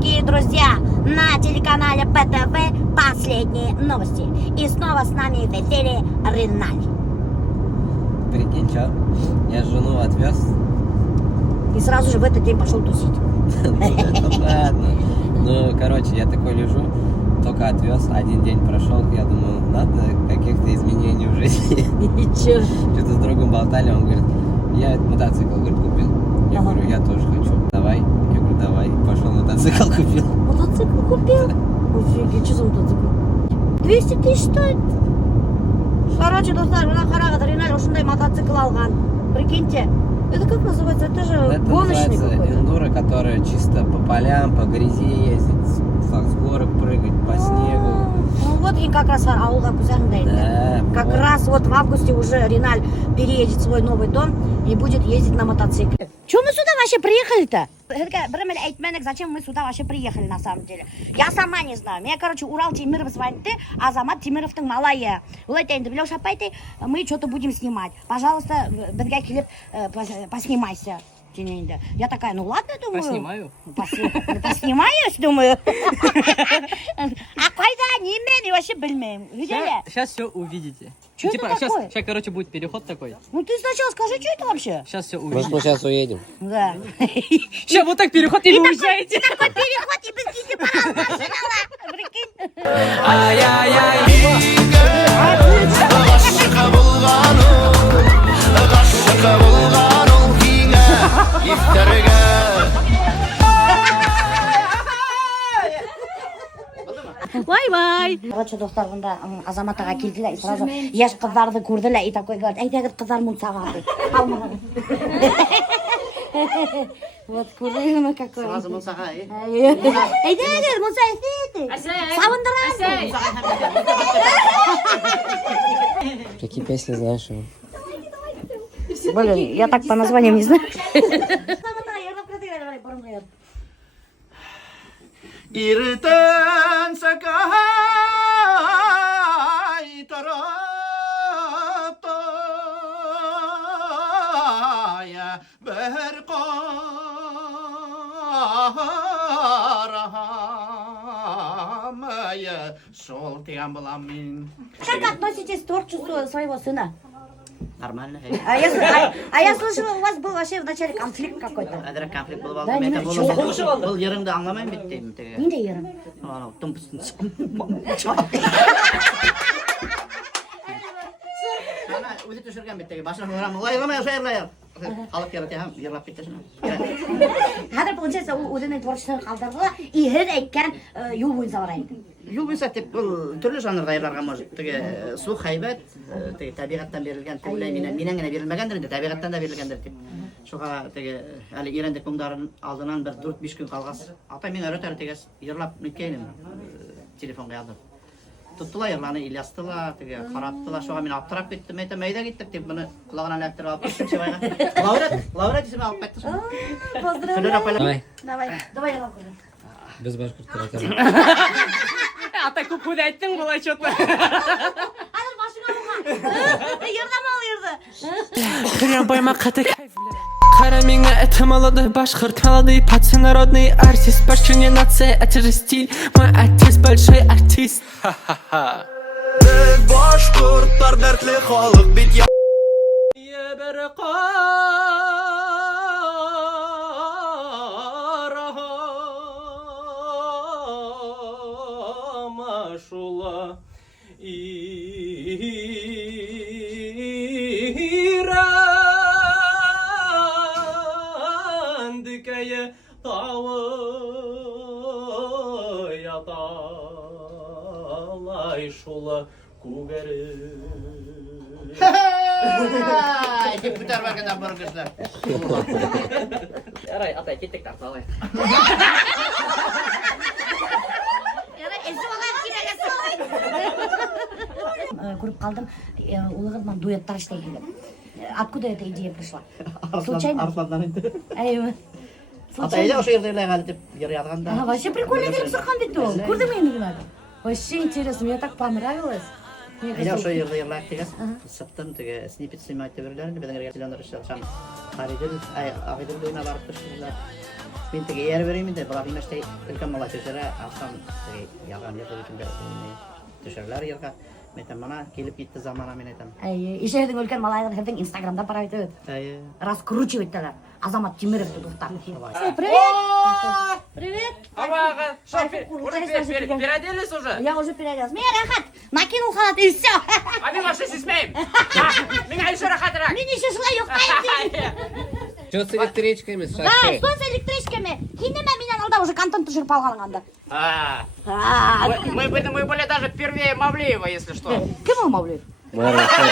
дорогие друзья! На телеканале ПТВ последние новости. И снова с нами в эфире Риналь. Прикинь, что? Я жену отвез. И сразу же в этот день пошел тусить. Ну ладно. Ну, короче, я такой лежу, только отвез, один день прошел, я думаю, надо каких-то изменений в жизни. И че? Что-то с другом болтали, он говорит, я мотоцикл, говорит, купил. Я говорю, я тоже хочу. Давай. Я говорю, давай. Пошел мотоцикл купил. Мотоцикл купил? Офигеть, что за мотоцикл? 200 тысяч стоит. Короче, достар, мына қарағыда Риналь ушундай мотоцикл алған. Прикиньте. Это как называется? Это же Это гоночный называется какой-то. эндуро, которая чисто по полям, по грязи ездит, с горок прыгать, по снегу. Ну вот и как раз ауылға күзәңдейді. Да, Как вот. раз вот в августе уже Риналь переедет в свой новый дом и будет ездить на мотоцикле. Чего мы сюда вообще приехали-то? Зачем мы сюда вообще приехали на самом деле? Я сама не знаю. Меня, короче, Урал Темиров звонит, Азамат Темировтың малайы. Леш апай, мы что-то будем снимать. Пожалуйста, бізге келіп поснимайся. Я такая, ну ладно, думаю. Поснимаю. Поснимаюсь, думаю. А қайда, немен, я вообще білмеймін. Сейчас все увидите. Что это такое? Сейчас, короче, будет переход такой. Ну ты сначала скажи, что это вообще? Сейчас все Может, увидите. мы сейчас уедем? Да. Сейчас вот так переход, и вы уезжаете. Такой переход, и бізге пора машинала. Прикинь. Ғашыққа болған ол күйіңе ифтарға. Бай-бай. Короче, достар, бұнда Азамат аға келділер, и сразу еш қыздарды көрділер, и такой говорит, әйдәгіт қыздар мұн сағаты. Вот, көрдіңіз ме какой? Сразу мұн саға, Әйдәгіт, мұн сағаты. Сабындырам. Какие песни знаешь? Блин, я так по названиям не знаю. Иртен сакай тарапта бір қарамая сол тиген болам мен. Как относитесь к творчеству своего сына? Нормально. А я слышала, у вас был вообще вначале конфликт какой-то. Әдірек конфликт болып Да, алды. неме, чего? Бұл еріңді аңламайын беттеймін. Нинде ерім? Анау тұмпысын Ана өзі түшірген беттеге башына ұрам. Олай ұрмай, ұша ерлайыр. Халық керіп тегім, ерлап беттесін. Қазір, получается, өзінің творчествосын қалдырды, и хір әйткен юл бойынса барайын. Юл бойынса теп бұл түрлі жанрда ерларға может. Теге су хайбет, теге табиғаттан берілген, тегілей менен гіне берілмегендір, табиғаттан да берілгендір деп. Шуға теге әлі ерендік мұңдарын алдынан бір 4-5 күн қалғас. Атай мен өрөтәрі тегес ерлап мүткейнім телефонға ялдыр. Тұттыла ерланы Ильястыла, теге қараптыла, шуға мен аптырап кеттім, мәйда кеттік деп бұны құлағынан әптіріп алып кеттім Шебайға. Лаура десіме алып қайтты шуға. Поздравляю. Давай. Давай, я лапырым. Без башкұрттар айтамын. Атай көп көде айттың болай чөтті. Азыр машина алуға. Ердам ал ерді. Хрен пойма қаты кайфля. Қара меңі әтім алады башқұрт молодой пацан народный артист Башкирне нация, это же стиль Мой отец большой артист Ха-ха-ха Біз башқұрттар дәртлі халық бет я Бір қарама шула Ирандікәйі тауы яталай шула күгәрі Депутар бәргенде бұрғышдар. Ярай, атай, кеттік тарты алай. Көріп қалдым, олығызман дуэттар іштейді деп. Откуда эта идея пришла? Случайно? Арсландан енді. Әйме. Атайда осы жерде ерлайғалы деп ер ядғанда. Вообще прикольно келіп сұрқан бетті ол. Көрді ме енді күнады? Вообще интересно, мне так понравилось. Әйда осы жерде ерлайық дегес. Сыптым теге снипет снимать теберлерінде беден ерге телондар үшті. Қаридыл, ағидыл бойына барып тұршылар. Мен теге ер береймін де, бірақ имеште үлкен мала төшері, ақшам ялған ерді өтімге төшерлер ерға. Мен айтам, мана келіп кетті замана, мен айтам. Ишердің өлкен малайлар хердің Инстаграмда пара өтеді. Раскручивать тәлер. Азамат Тимировты дұқтар. Привет! Привет! Ага, что, переоделись уже? Я уже переоделась. Мен рахат, накинул халат и все. А мы вообще не смеем. Меня еще рахатырак. Мен еще шылай ұйықтайын. Что с электричками, Да, Саши? что с электричками? Кинеме менен алда уже контент түшіріп алғаныңанда. Мы были даже первее Мавлеева, если что. Кім ол Мавлиев? Маруфа.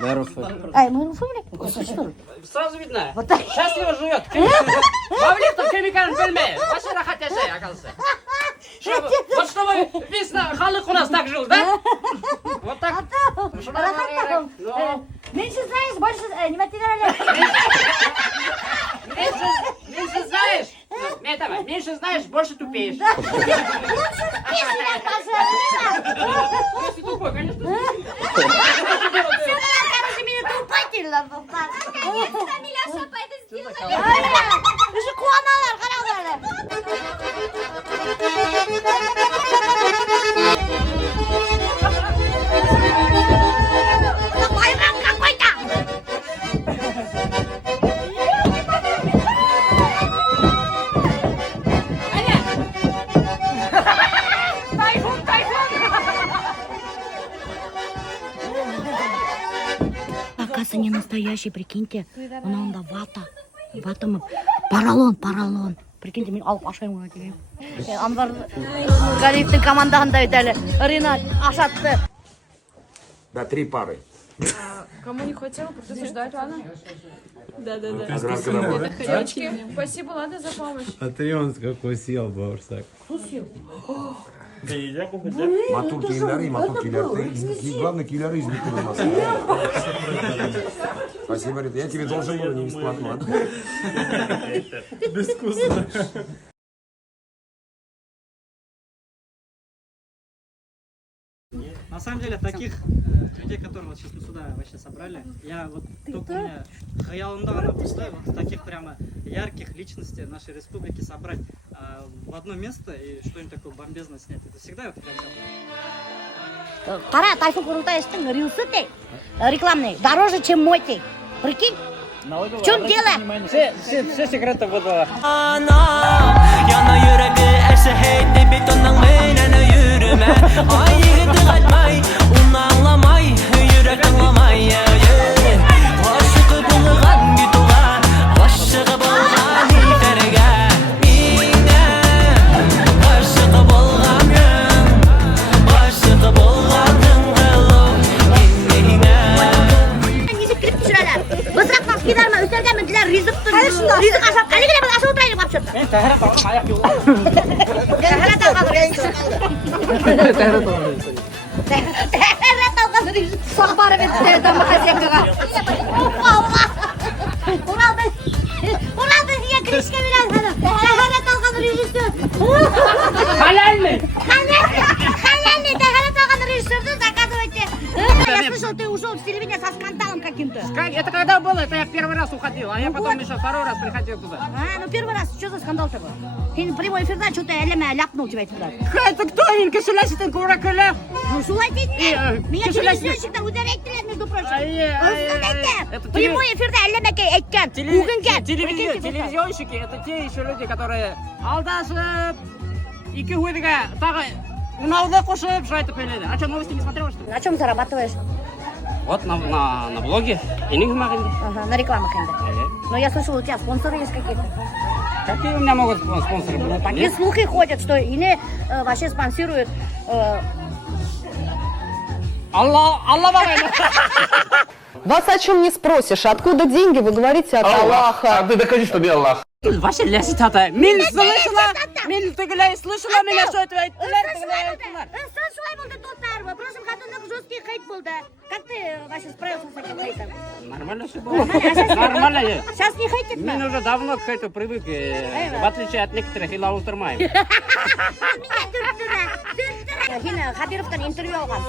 Маруфа, блядь? Что ли? Сразу видно. Вот так. Счастливо живет. Мавлеев там кемикан бельме. Вообще рахат яшай, оказывается. Вот чтобы весь халык у нас так жил, да? Вот так. Меньше знаешь, больше не материально. Меньше знаешь. Меньше знаешь, больше тупеешь. Если тупой, конечно. Короче, меня тупательно был так. Миляша, пойду сделай. Уже куаналар, қаралар. Байрам какой-то. Оказывается, не настоящий, прикиньте. Онда вата. Ватамы. Поролон. Прикиньте, мен алып ашайын оны деген. Анвар Галиевтің командағында өтәлі. Ринат ашатты. Да, 3 пары. Кому не хватило, присуждать, ладно? Да. Гражданка домой. Девочки, спасибо, ладно, за помощь. А ты он какой съел, бабушка. Матур киллеры. Главное, киллеры из них Спасибо, говорит, я тебе должен был, не бесплатно, ладно? Безвкусно. На самом деле, таких людей, которые вот сейчас мы сюда вообще собрали, я вот только у меня хаялымда ғана просто вот таких прямо ярких личностей нашей республики собрать в одно место и что-нибудь такое бомбезное снять. Это всегда вот хотел. Қара, Тайфун Курултаевтың рилсы тей, рекламный, дороже, чем мой тей. Прикинь? В чем дело? Все секреты выдала. Yana yüreği erseheydi betondan meynene yürüme Ay yedi kaçmay, onu anlamay, yürek anlamay Aşıkı bulgan gütuğa, aşıkı bulgan iterge Mine, aşıkı bulgan gün, aşıkı bulgan kılım inmeyine Несіп кіріп түсірәлер. Бысырақ бақ кедарма, өстерген мүнділер ризық тұр. Ризық ашап, әлі келе біз аша отырайын бап шырды. Тәһәрәт алғым аяқ юлға. Тәхірет алған ризық. Тәхірет алған ризық. Сақпары мен тәхірет магазинкаға. Уралды сия кришке берен ханы. Тәхірет алған режиссер. Халяльный. Халяльный тәхірет алған режиссерді заказывайте. Я слышал, ты ушел в телевидение со скандалом каким-то. Это когда было? Это я первый раз уходил, а я потом еще второй раз приходил туда. Ну первый раз, что за скандал-то был? Сен прямой эфирда что-то элеме ляпнул тебя туда. Это кто? Мен кешелеситен куракеле. Ну шулай дейтін. Меня телевизионщиктер ударять тілер, между прочим. Это Прямой эфирда элемеке әйткен. Үгінген. Телевизионщики, это те еще люди, которые алдашып, екі өйдіге тағы ұнауды қошып, жайтып еледі. А что, новости не смотрел, что ли? На чем зарабатываешь? Вот на блоге. Ага, на рекламах инда. Но я слышал, у тебя спонсоры есть какие-то. Какие у меня могут спонсоры быть? Такие слухи ходят, что Ине вообще спонсирует... Алла барайна. Вас о чем не спросишь. Откуда деньги? Вы говорите от Аллаха. А ты докажи, что я Аллах. Вообще лезет это. Мен тігілей слышала меня, что это Сразу шулай болды, достар. В прошлом году жесткий хейт был, да. Как ты вообще справился с этим хейтом? Нормально все было. Нормально. Сейчас не хейтит, Мен уже давно к хейту привык, в отличие от некоторых, Илал Утырмаев. Меня дүрттіра. Хабировтан интервью алған.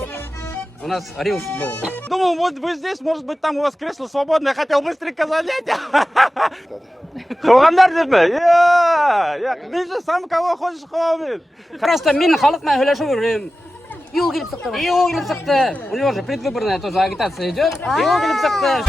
У нас рилс был. Думал, вот вы здесь, может быть, там у вас кресло свободное, хотел быстренько занять. Қуғандар деп ме? Мен же сам кого хочешь қуамын. Просто мен халықпен сөйлесіп жүремін. И ол келіп соқты ма? И ол келіп соқты. У него же предвыборная тоже агитация идет. И ол келіп соқты.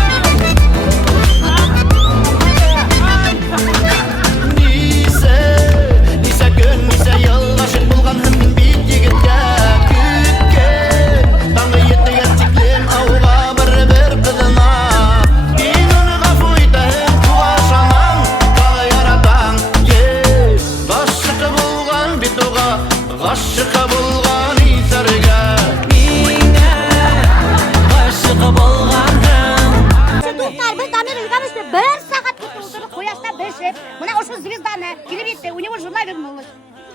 Достар, біз Дамир Ильгамовичті бір сағат күтіп отырдық, қояшта бішіп, мына осы звезданы келіп етті, у него жена вернулась.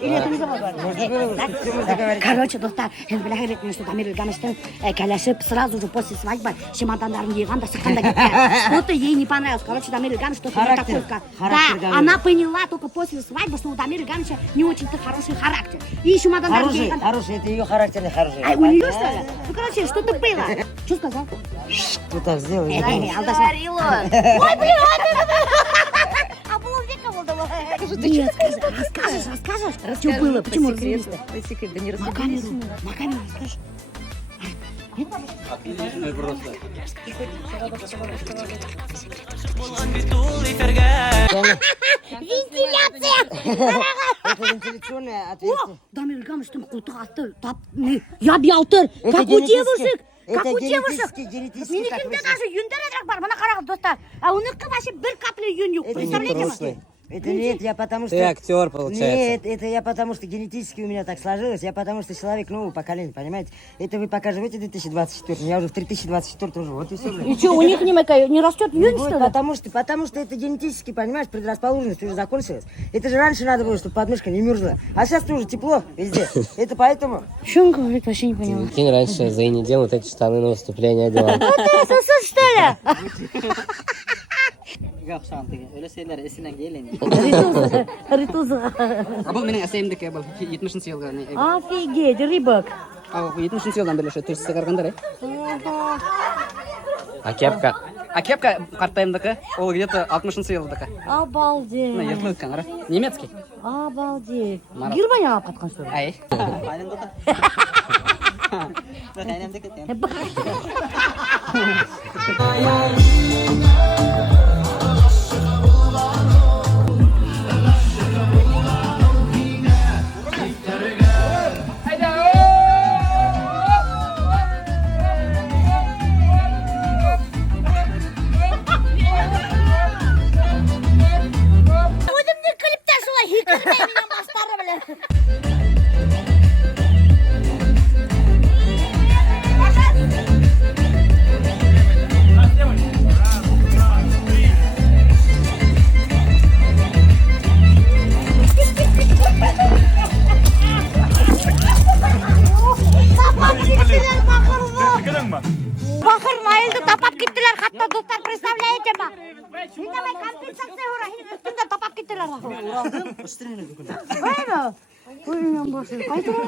Или это не забывали? Короче, достар, енді біле керетмен, что Дамир Ильгамовичтің кәләшіп сразу же после свадьбы чемодандарын еған да сыққан да кеткен. Что-то ей не понравилось. Короче, Дамир Ильгамович что-то не такой. Да, она поняла только после свадьбы, что у Дамира Ильгамовича не очень-то хороший характер. И чемодандарын еған да... Хороший, это ее характер не хороший. Ай, у нее что ли? Ну, короче, что-то было. Что сказал? Ты так сделай. Ой, блин, а полвека было дома. Нет, расскажешь? Что было? Почему развелись-то? Да не На камеру расскажешь. Вентиляция! Это вентиляционное отверстие. Дамир Ильгамовичтің қолтығы атты, я бияутыр, как у девушек. Как у девушек. Менекінде даже юндар бар, мына қарағыз достар. А у них вообще бір капля юн yok. Представляете ма? Это нет, я потому что... Ты актер, получается. Нет, это я потому что генетически у меня так сложилось, я потому что человек нового поколения, понимаете? Это вы пока живете в 2024, я уже в 3024 уже, вот и все. И что, у них не растет юнь, что ли? Потому что это генетически, понимаешь, предрасположенность уже закончилась. Это же раньше надо было, чтобы подмышка не мерзла, а сейчас тоже тепло везде. Это поэтому... Что он говорит, вообще не поняла. Кинь раньше за неделю вот эти штаны на выступление одевал. Ты сосед, что ли? Ритуза. А бұл менің әсейімдікі, бұл 70-ші елға. Офигеть, рыбок. 70-ші елдан бері туристтер қарғандар, А кепка? А кепка қартайымдікі, ол где-то 60-ші елдікі. Обалдеть. Ертілі өткен, немецкий. Обалдеть. Германия алып қатқан что ли? Ай. Өзімде клиптер солай хикірмей менен бастары біле. Бақыр майылды тапап кеттілер, қатта достар, представляете ма? Мен давай компенсация ұрайын, үстінде тапап кеттілер. Бәйбі? Ой, мен башы, қайтыра?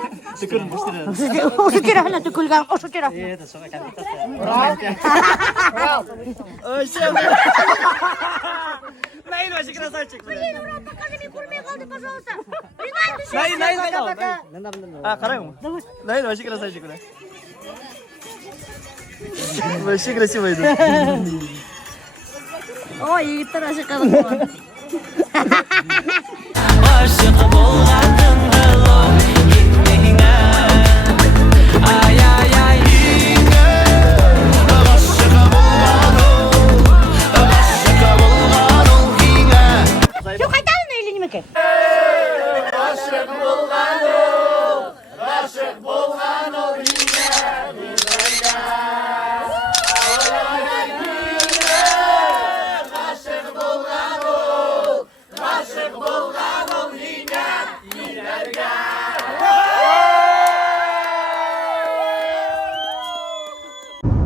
Осы тері ғана түкілген, осы тері. Наин, вообще красавчик. Блин, ура, покажи мне, курмей қалды, пожалуйста. Наин. А, қарай ма? Наин, вообще красавчик. Вообще красиво идут. Ой, тараши қалды. Жоқ, қайтадың или немеке?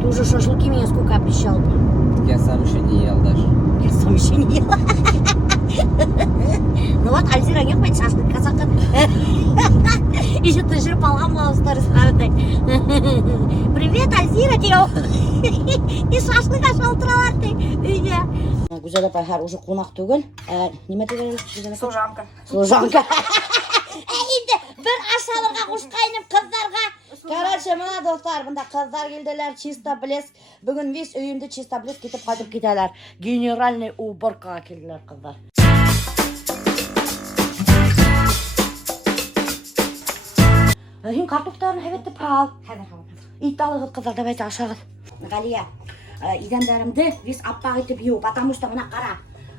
Ты уже шашлыки меня сколько обещал? Я сам еще не ел даже. Я сам еще не ела. Ну вот, Альзира не хочет шашлык, казахы. И еще тышырып алған боласыздар ысқарды. Привет, Альзира, деу. И шашлык ашып тұралар үйде. Гүзел апай уже қонақ түгіл. Неме түгіл? Служанка. Служанка. Енді бір ашаларға қошқайынып қыздарға. Короче, мына достар, бұнда қыздар келділер, чисто блеск. Бүгін весь үйімді чисто блеск кетіп қайтып кетелер. Генеральный уборкаға келділер қыздар. Хин картофтарын әбетті прал. Италығы қыздар, давайте ашағыз. Ғалия, идендерімді весь аппақ етіп еу, потому что мына қара.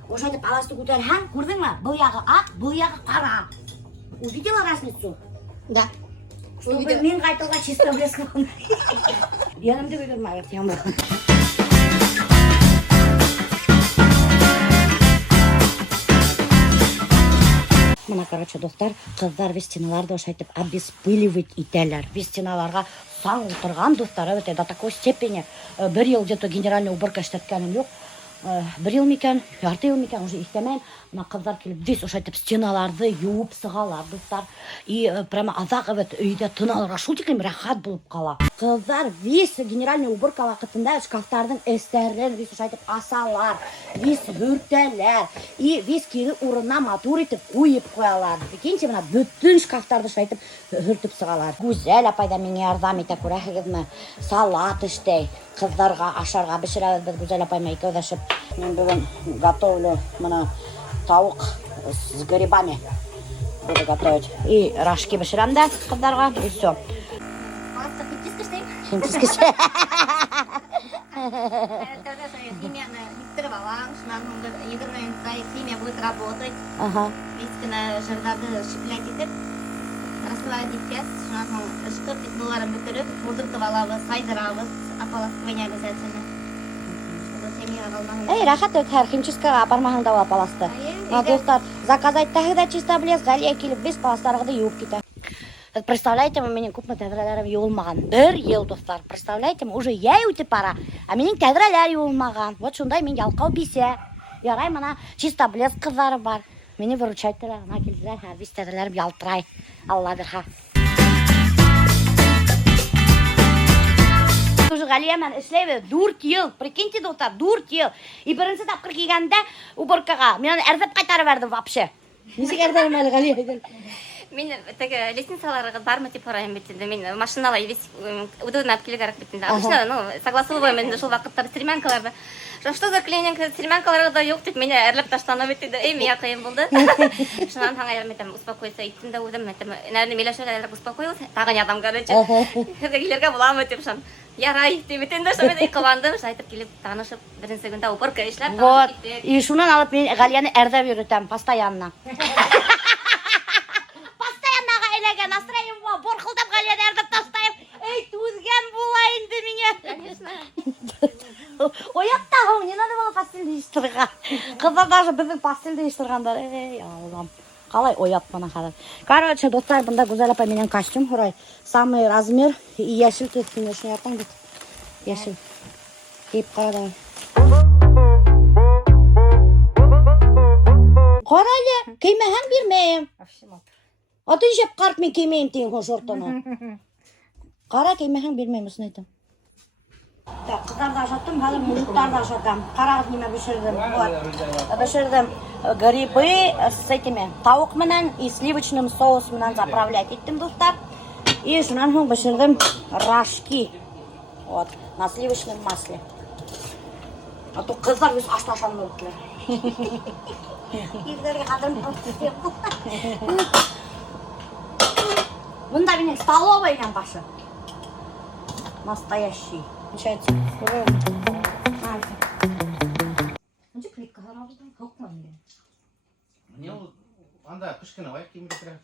Оша айтып аласты көтерген, көрдің ма? Бұл яғы ақ, бұл яғы қара. Увидела разницу? Да. Чтобы мен қайтылға чисто блеск қылын. Янымды көтерме, ертең бұл. Мына, короче, достар, қыздар весь стеналарды оша айтып обеспыливать итәләр. Весь стеналарға сан отырған достар, өте до такой степени. Бір ел где-то генеральный уборка эштәткәнем юк. Бір ел мекен, ярты ел мекен, уже истемейін. Мына қыздар келіп, весь оша айтып стеналарды юып сығалар достар. И прямо азақ үйде тыналарға шутикім рахат болып қала. Қыздар весь генеральный уборка вақытында шкафтардың әстерлерін весь оша айтып асалар, весь бүртәлер. И весь кері урынна матур етіп қойып қоялар. Бекенше мына бүтін шкафтарды оша айтып хүртіп сығалар. Гүзел апайда мене ярдам ете көрәхігізмі салат іштей. Қыздарға ашарға бішірәбіз біз Гүзел апайма екеудашып. Мен бүгін готовлю мына тауық с грибами. Буду готовить. И рожки бішірәм да қыздарға. И все. Химчиска штейм. Химия будет работать. Вискина жирдарды шиплять етіп, расслабить тез, штопить буларын бүтіріп, мұрдыртып алабыз, сайдырабыз, ополаскивание обязательно. Эй, рахат өтер, химчискаға апармағын да апаласты. Достар, заказать тағы да чисто блеск, Галия келіп, бес паластарығы юып кете. Представляете, менің көпмі тәдірәлерім юылмаған. Бір ел, достар. Представляете, уже яй өтіп бара, а менің тәдірәлер юылмаған. Вот шундай мен ялқау бесе. Ярай, мана чисто блеск қыздары бар. Мені выручайдылар, ана келділер, бес тәдірәлерім ялтырай. Алла бірха. Уже Галия мен ішлейбі, дұрт ел, прикиньте, достар, дұрт ел. И бірінші тапқыр келгенде уборкаға, мен әрдеп қайтары бәрді вообще. Несек әрдерім әлі Галия? Мен лестницаларға бармы деп орайым бетінде. Мен машиналай удобно әпкелі қарақ бетінде. Обычно, согласовываем жыл вақытта стремянкаларды. Что за клининг, стремянкаларға да жоқ деп, мені әрліп таштаны бетінде. Мен қиын болды. Шынан таң айырым успокойся. Иттім да өдім. Наверное, мелашөл әліріп успокойлыз. Тағын адам қарычы. Келерге боламы деп шан. Ярай, бетінде шын мен қыландым. Айтып келіп танышып, бірінші күнде уборка ішлеп. Вот. И шунан алып мен Галияны әрдеп үйретем, постоянно. Настроение было, борқылдап Галияны әрдеп тастайым. Эй, түзген болайынды мене. Конечно. Ояттағым, не надо было постель дейістірған. Қыздар даже біздің постель дейістірғандар. Эй, Аллам. Қалай оят бана қадар. Короче, достар, бұнда Гүзел апай менен костюм құрай. Самый размер. И яшіл тестің өшіне ертің бет. Яшіл. Кейіп қарадам. Қарайлы, кеймәһәң бермейім. Атын жеп қарт мен кеймейім тейін қон шортаны. Қара кеймәһәң бермейім, ұсын айтам. Қыздар да жаттым, қазір мұжықтар да жаттым. Қарағыз неме бішірдім. Бішірдім грибы с этими тауық менен и сливочным соус менен заправлять еттім, достар. И шунан соң бішірдім рожки. Вот, на сливочном масле. А то қыздар өз ашташан болып келер. Елдерге қадырым көптесем. Бұнда менен столовайдан башы. Настоящий. Получается, Қанша плитка қарабыздан қауқма деген? Не ол, анда кішкене аяқ киім кетірі.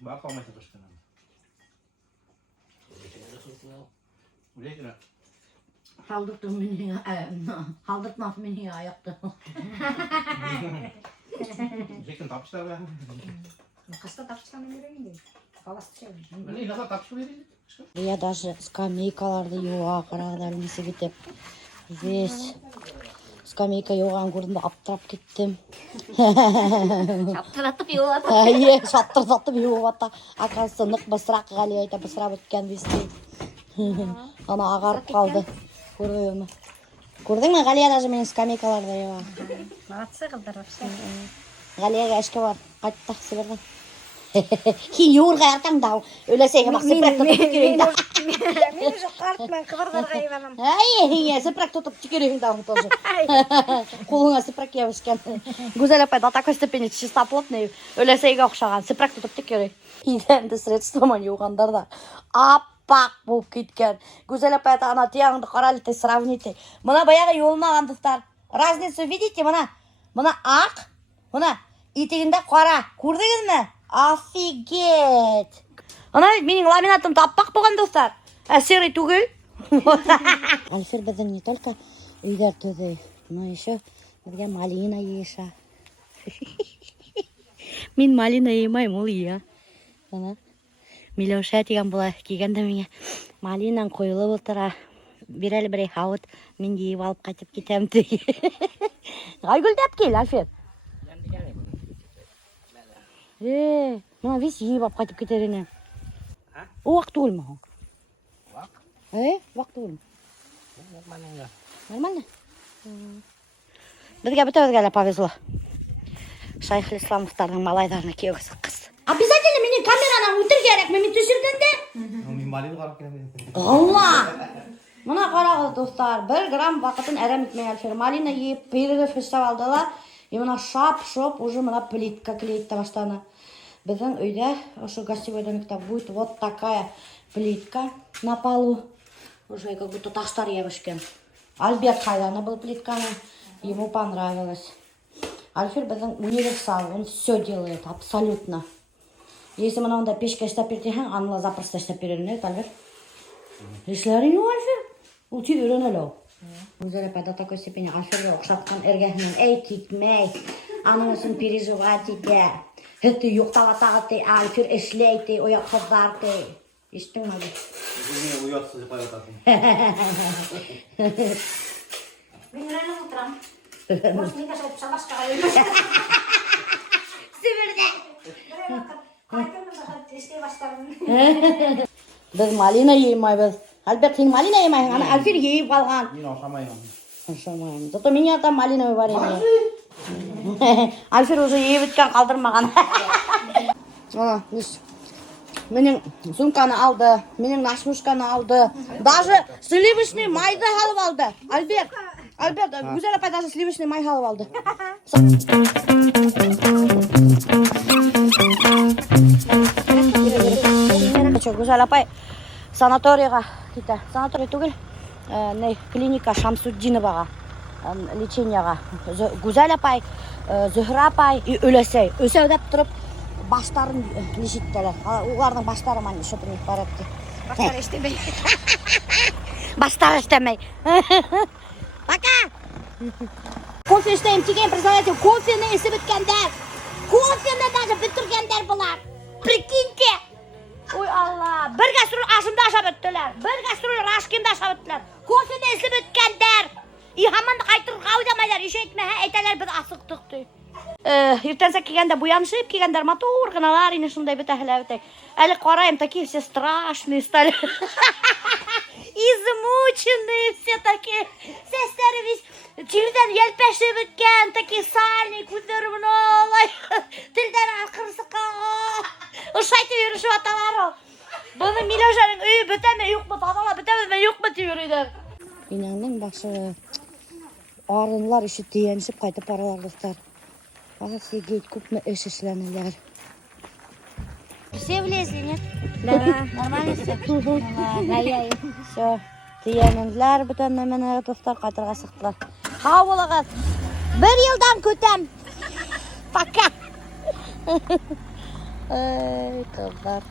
Бар қалмайсы кішкене. Үлетіні. Қалдыртмақ менің аяқты. Жекен тапшылар бә. Қашта тапшылар мен беремін дейді. Қаласты шәуін. Міне, назар тапшыл берейді. Я даже скамейкаларды юға қарағдар несі кетеп. Весь скамейка yo'g'an ko'rdim da aptirab ketdim. Шаптыратып юылады. Ие, шаптыртатып юыватты. Оказывается, нық бысырақ Ғали айта бысырап өткен десті. Ана ағарып қалды. Көрдің ме, Ғалия даже менің скамейкаларды еуа. Молодцы қыздар вообще. Ғалияға әшкі бар. Қайтты, Сібірдің. Хин юырға артаңдау. Өлесеге бақ, сіпірек тұтып түкерейді. Мен уже қартмен қыбырдарға иванам. Ай, сіпірек тұтып түкерейді тоже. Қолыңа сіпірек ебішкен. Гүзел апай до такой степени чистоплотный. Өлесеге оқшаған. Сіпірек тұтып түкерей. Енді средствоман юғандар да. Аппақ болып кеткен. Гүзел апай ана тияңды қаралыты сравните. Мұна баяғы юылмағандықтар. Разницу видите, мұна ақ, мұна итегінде қара. Көрдіңіз ме? Офигеть! Ана менің ламинатым аппақ болған достар. Серый түгел. Альфер біздің не только үйлер төді, но еще бізге малина еша. Мен малина емайым, ол ия. Милеуша деген бұла кегенде менге малинан қойылып отыра. Берәлі бірей хауыт, мен ейіп алып қайтып кетем деген. Айгүлдеп кел, Альфер. Мына весь ейіп алып қайтып кетеріне. Уақыт өл ма? Уақыт өл ма? Нормально? Бізге бітеуізгелі повезло. Шайх Исламовтардың малайдарына кеугісі қыз. Обязательно менің камеранан өтір керек, мен түсіргенде? Мен малин қарап келемін. Алла! Мұна қарағыз достар, 1 грамм вақытын әрем етмей Альфер. Малина еп, перерыв жасап алдылар. И мұна шап-шоп уже мұна плитка клейтті баштаны. Біздің үйде, ошу гостевой домикта будет вот такая плитка на полу. Уже как будто таштар ебішкен. Альберт қайданы был плитканы. Ему понравилось. Альфер біздің универсал, он все делает, абсолютно. Если мұна онда пешка штап берден, анла запросто штап берерінет, Альберт. Ешлерін ю, Альфер? Ол түйді өрен өлі. Гүзел апай до такой степени Альферге оқшатқан әргәхінен, әй кетмей, аның үшін переживать ете. Хетті юқтаватағыты, Альфер ішлейті, оя қыздарды. Ештің ма бі? Мен ұятсыз деп айтасың. Мен рано утром. Может, мне кажется, шабашкаға өлмеш. Сібірде. Қайтымын да істей бастарым. Біз малина еймайбыз. Альберт, сен малина еймайсың, ана Альфер ейіп қалған. Мен ашамаймын. Ашамайым. Зато меня там малиновый бар еме. Альфер уже ейіп өткен қалдырмаған. Менің сумканы алды, менің нашмушканы алды. Даже сливочный майды алып алды. Альберт, Гүзел апай даже сливочный май алып алды. Гүзел апай санаторийға кетті. Санаторий түгіл, клиника Шамсуддиноваға леченияға. Гүзел апай, Зөһрә апай и Өлесей. Өсеудеп тұрып, баштарын лежиттелер. Олардың баштары мani что-то не в порядке. Баштары іштемей. Баштары іштемей. Пока! Кофе іштейм деген, представляете, кофені ішіп өткендер. Кофені даже бітіргендер бұлар. Прикиньте! Ой Алла, бір гастроль ашымда ашап өттілер. Бір гастроль рашкинда ашап өттілер. Кофені ішіп өткендер. И хаманды қайтыр қаудамайлар, еш етме, әйтелер біз асықтықты. Ертеңсек келгенде буяншып келгендер мотор қыналар, ені шындай бітәхілі. Әлі қарайым, такие все страшные стали. Измученные все такие. Сестері весь жерден елпешіп өткен, такие сальный, көздері мұналай. Тілдері ақырсыққа. Ұшайтып үйрішіп аталар. Бұны Милеушаның үйі бітәме юқ бұт, адала бітәме юқ бұт үйрейдер. Инаңның бақшы арынлар үші дейеншіп қайтып баралар достар. Офигеть, көпме іш ішленілер. Все влезли, нет? Да, нормально все? Все, дейенілер бүтәнне мені достар қайтырға сықтылар. Қау болағыз, 1 елдан көтем. Пока. Ай, қыздар.